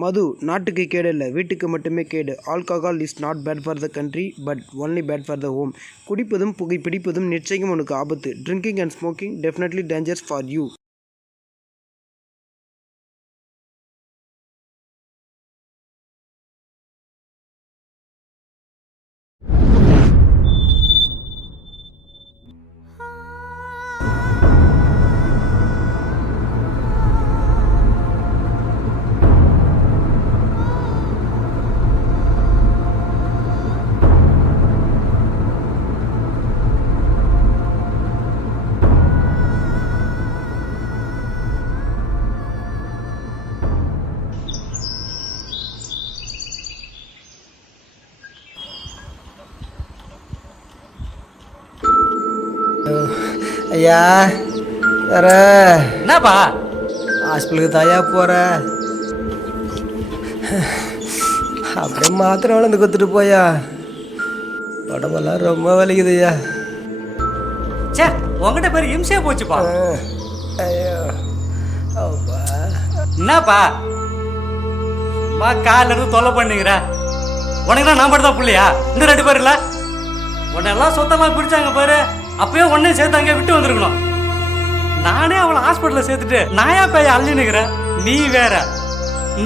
மது நாட்டுக்கு கேடு இல்லை, வீட்டுக்கு மட்டுமே கேடு. Alcohol is not bad for the country but only bad for the home. குடிப்பதும் புகைப்பிடிப்பதும் நிச்சயம் உனக்கு ஆபத்து. Drinking and smoking definitely dangers for you. ஐயா வேற என்னப்பா ஹாஸ்பிட்டலுக்கு தாயா போற? அப்படியே மாத்திரை வளர்ந்து கொடுத்துட்டு போயா. உடம்பெல்லாம் ரொம்ப வலிக்குது ஐயா. சே உங்ககிட்ட பேர் இம்சையா போச்சுப்பா. ஐயோ அப்பா. என்னப்பா மா காலில் இருந்து தொல்லை பண்ணுங்கிற. உனக்குதான் நான் மட்டும் தான் பிள்ளையா? இந்த 2 பேர் இல்லை உன்னெல்லாம் சொத்தமாக பிடிச்சாங்க பாரு. அப்பயே உடனே சேர்த்து அங்கே விட்டு வந்திருக்கணும். நானே அவளை ஹாஸ்பிட்டலில் சேர்த்துட்டு நாயா பேய அள்ளினுக்கிறேன். நீ வேற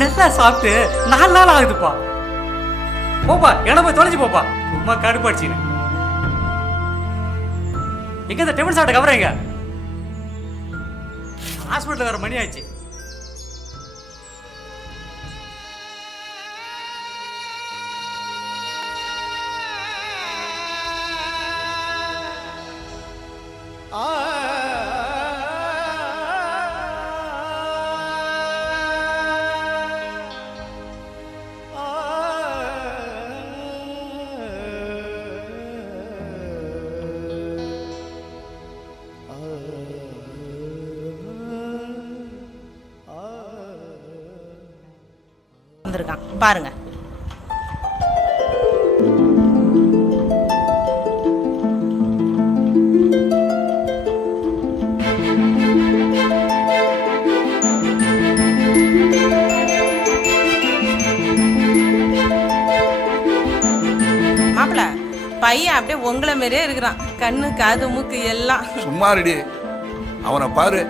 நல்லா சாப்பிட்டு 4 நாள் ஆகுதுப்பா. போப்பா என்ன போய் தொலைச்சி போப்பா. சும்மா கடுப்பாடிச்சின்னு எங்க இந்த டெபிள் சாப்பிட்ட கவரங்க. ஹாஸ்பிட்டலில் வேற மணி ஆயிடுச்சு. வந்திருக்கான் பாருங்க. மாப்பிள்ள பையன் அப்படியே உங்களை மாதிரியே இருக்கிறான். கண்ணு காது மூக்கு எல்லாம். சும்மா ரெடி. அவனை பாரு,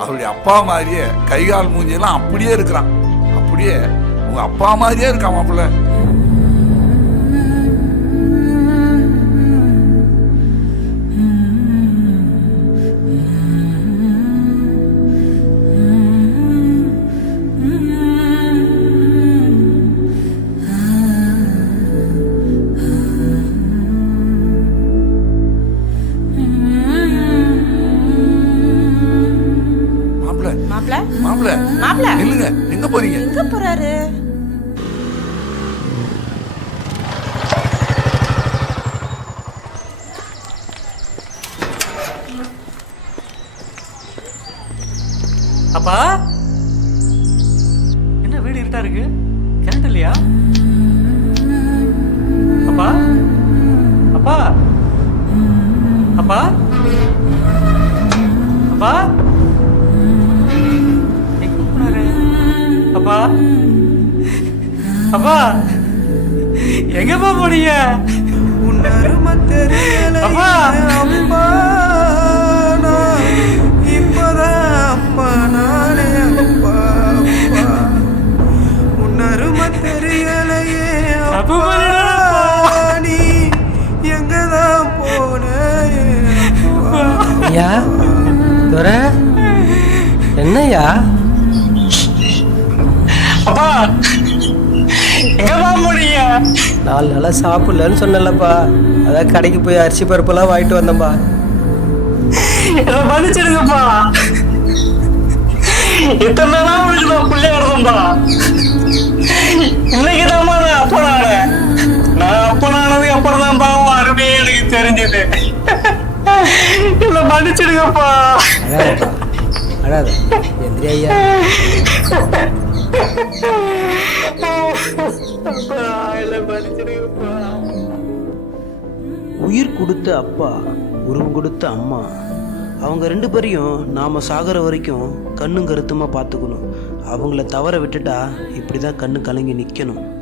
அவருடைய அப்பா மாதிரியே கைகால் மூஞ்சியெல்லாம் அப்படியே இருக்கிறான். அப்படியே உங்க அப்பா மாதிரியே இருக்கான் மாப்பிள்ள. மாப்பிள்ள மாப்பிள்ள இல்லங்க, எங்க போறீங்க? எங்க போறாரு? அப்பா என்ன வீடு இருட்டா இருக்கு? கரண்ட் இல்லையா? அப்பா அப்பா அப்பா அப்பா அப்பா அப்பா எங்கப்பா போனீங்க? அப்பா இப்பதான் அம்மா நானே அப்பா உன்னரும தெரியலையே. நீ எங்கதான் போன? ஐயா துரை என்னய்யா? அப்பா எங்கப்பா போனீங்க? 4 நாளாக சாப்பிடலன்னு சொன்னலப்பா, அதான் கடைக்கு போய் அரிசி பருப்பெல்லாம் வாங்கிட்டு வந்தேன்பா. என்ன மன்னிச்சிடுங்கப்பா. இத்தனை நாளா உங்களுக்கு நான் பிள்ளையா இருந்தேன்பா. இன்னைக்கு தான்மா நான் அப்பனானேன். நான் அப்பனானதுக்கு அப்புறம் தான் பாவம் அருமையே எனக்கு தெரிஞ்சது. என்ன மன்னிச்சிடுங்கப்பா. அழாத எந்திரி ஐயா. உயிர் கொடுத்த அப்பா, உருவம் கொடுத்த அம்மா, அவங்க 2 பேரையும் நாம் சாகிற வரைக்கும் கண்ணும் கருத்துமாக பார்த்துக்கணும். அவங்கள தவற விட்டுட்டா இப்படி தான் கண்ணு கலங்கி நிற்கணும்.